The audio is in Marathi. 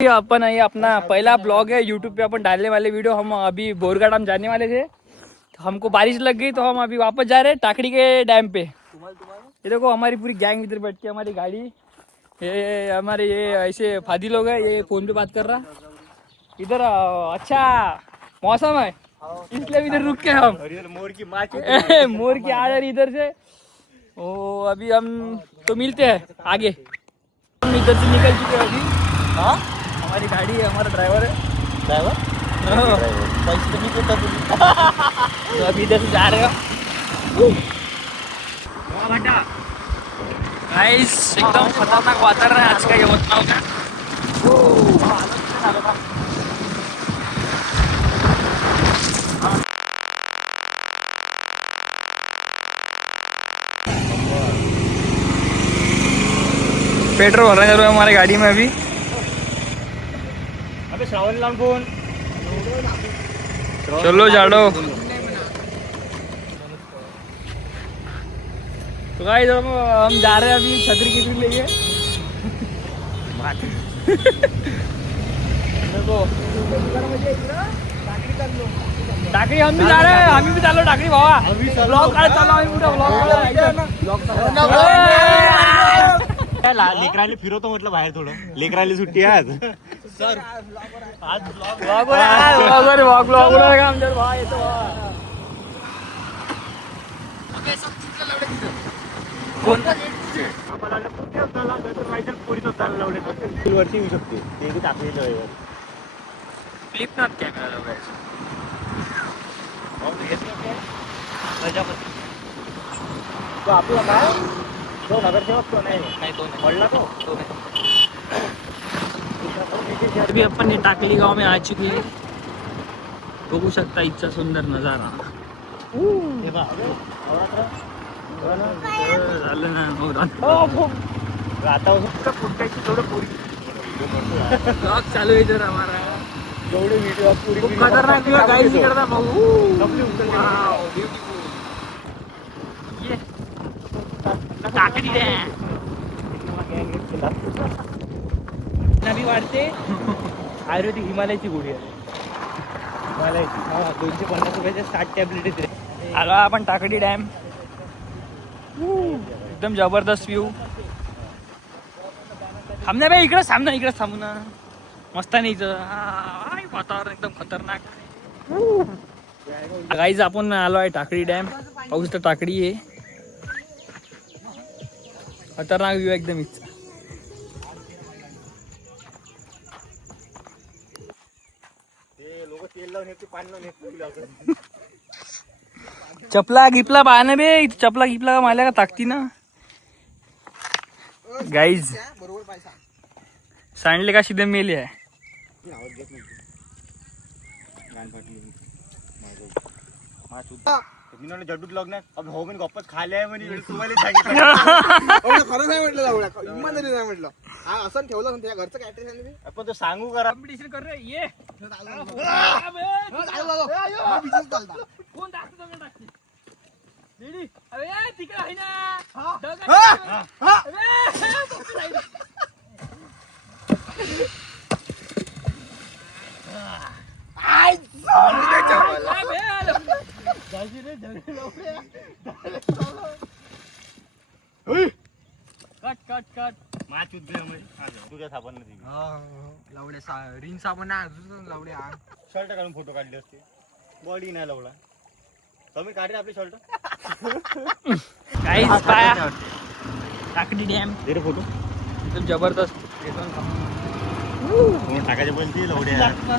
अपन ये अपना पहला ब्लॉग है यूट्यूब पे, अपन डालने वाले वीडियो। हम अभी बोरघाट हम जाने वाले थे, तो हमको बारिश लग गई तो हम अभी वापस जा रहे हैं टाकड़ी के डैम पे। ये देखो हमारी पूरी गैंग इधर बैठ के, हमारी गाड़ी, ये हमारे ये ऐसे फादी लोग है, ये फोन पे बात कर रहा। इधर अच्छा मौसम है इसलिए इधर रुक के हम मोर की आ रही इधर से। ओ अभी हम तो मिलते हैं आगे। हम इधर से निकल चुके हैं अभी। हाँ हमारी गाड़ी है, हमारा ड्राइवर है। ड्राइवर पैसे तो नहीं देता तो अभी इधर से जा रहे हो। गाइस एकदम खतरनाक वातावरण है आज का यवतमाळ का। पेट्रोल भरने जा रहे हैं हमारी गाड़ी में अभी। अबे श्रावण लाऊं कौन? चलो झाड़ो। तो गाइस हम जा रहे हैं अभी छतरी की लेके। देखो टाकरी हम भी जा रहे हैं, हम भी चालो टाकरी भावा। ब्लॉग काढ चाललो आम्ही, पुढे ब्लॉग लेकराले फिरवतो म्हटलं बाहेर थोडं, लेकराले सुट्टी आहे आज सर। आज ब्लॉग काम जर भाई येतो वर्षी येऊ शकते ते टाकलेलं आहे फ्लिप नॉट कॅमेरा तो आपला काय तो नगरसेवक तो नाही तो नाही पडला तो अभी अपन ये टाकली गांव में आ चुके हैं। बघू शकता इतना सुंदर नजारा। झालं ना आता फुटकायची थोडं पुरी ब्लॉग चालू है इधर हमारा। जेवढे व्हिडिओ पुरी खूप खतरनाक व्ह्यू गाइस इकडचा भाऊ। ये टाकली आहे नवी वाढते। आयुर्वेदिक हिमालयाची गोळी आहे, हिमालयाची 250 रुपयाच्या 60 टॅबलेट आहेत रे। आलो आपण टाकडी डॅम, एकदम जबरदस्त व्ह्यू। थांबना भाई, इकडे थांब ना, इकडे थांबू ना, मस्त नाही वातावरण एकदम खतरनाक। गाईज आपण आलो आहे टाकडी डॅम, पाऊस तर टाकडी आहे, खतरनाक व्ह्यू एकदम इच्छा। चपला गिपला पाहणं बे, चपला गिपला मारल्या का टाकती ना गाईज। सांडले का शिदे मेले आहे। जडूत लग्न अब हो पण गप्पच खाले आहे म्हणजे तुम्हाला सांगितलं खरं नाही म्हटलं जाऊया, इमानदारी नाही म्हटलं। हा असं ठेवलं त्या घरचं काय टेन्शन आपण तो सांगू करा कॉम्पिटिशन कर रे ये कोण दाखवतो का टाकते रेडी। अबे तिकडे आहे ना कट कट कट माच तुझ्या साबण लावड्या रिंग साबण लावड्या शर्ट काढून फोटो काढले असते, बॉडी नाही लावला कमी काढले आपले शर्ट। काहीच पाया टाकडी डॅम दे फोटो एकदम जबरदस्त टाकायचे पण ती लावड्या।